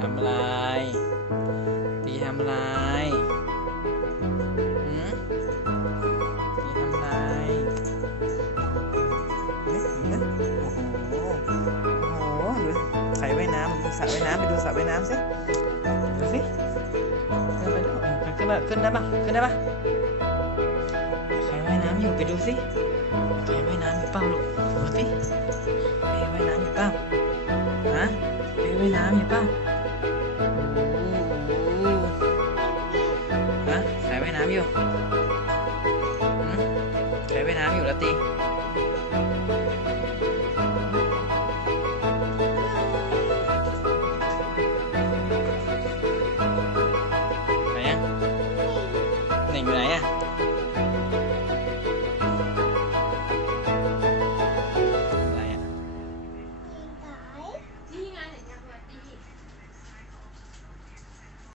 ทำอะไร ตีทำอะไรหืมตีทำอะไรเอ๊ะดูนะโอ้โห โอ้โหดูใส่ว่ายน้ำดูสระว่ายน้ำไปดูสระว่ายน้ำสิ ดูสิขึ้นไปดูขึ้นมาขึ้นได้ปะขึ้นได้ปะใครว่ายน้ำอยู่ไปดูสิ 왜น้ำเห็นป่ะ hả phải với nám vô phải với nám vô là ti này á này người này á